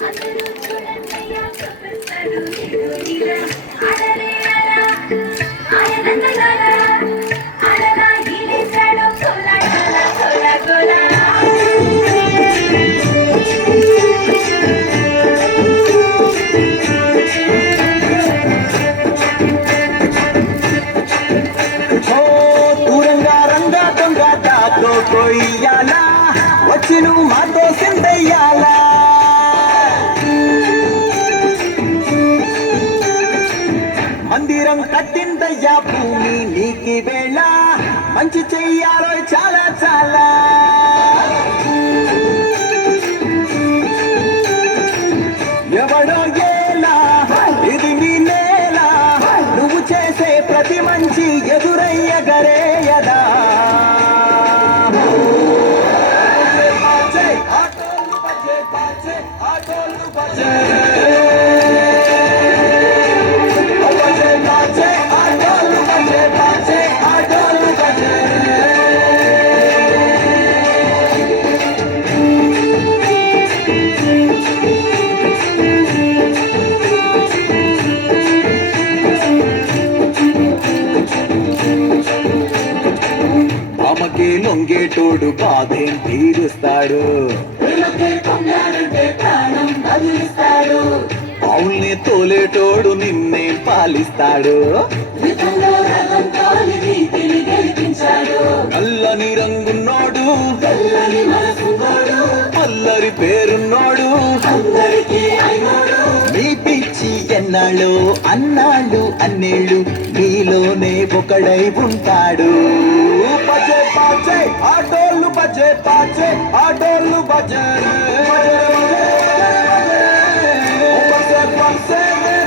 అందరూ చూడండయ్యా చూపిస్తాడు నీకు నీలా ఆడలే అలా ఆయనందగాల ఆడలా గీలేశాడు కోలా కోలా కోలా కోలా కొయ్యాలా వచ్చి నువ్వు మాతో సిందయ్యాలా మందిరం కట్టిందయ్యా భూమి నీకి వేళ మంచి చెయ్యాలో చాలా చాలా ఎవడో ఏలా ఇది నీ నేల నువ్వు చేసే ప్రతి మంచి ఎదురయ్యగరేయదా అమ్మకి లొంగేటోడు బాధేం తీరుస్తాడు అవుల్ని తోలేటోడు నిన్నే పాలిస్తాడు నల్లని రంగున్నోడు పల్లరి పేరున్నోడు నీ పిచ్చి ఎన్నాళ్ళు అన్నాళ్ళు అన్నేళ్ళు నీలోనే ఒకడై ఉంటాడు బజే బాజే ఆటోళ్ళు బజే బాజే ఆటోళ్ళు బజే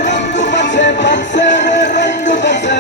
రంగు బజే బజే రంగు బజే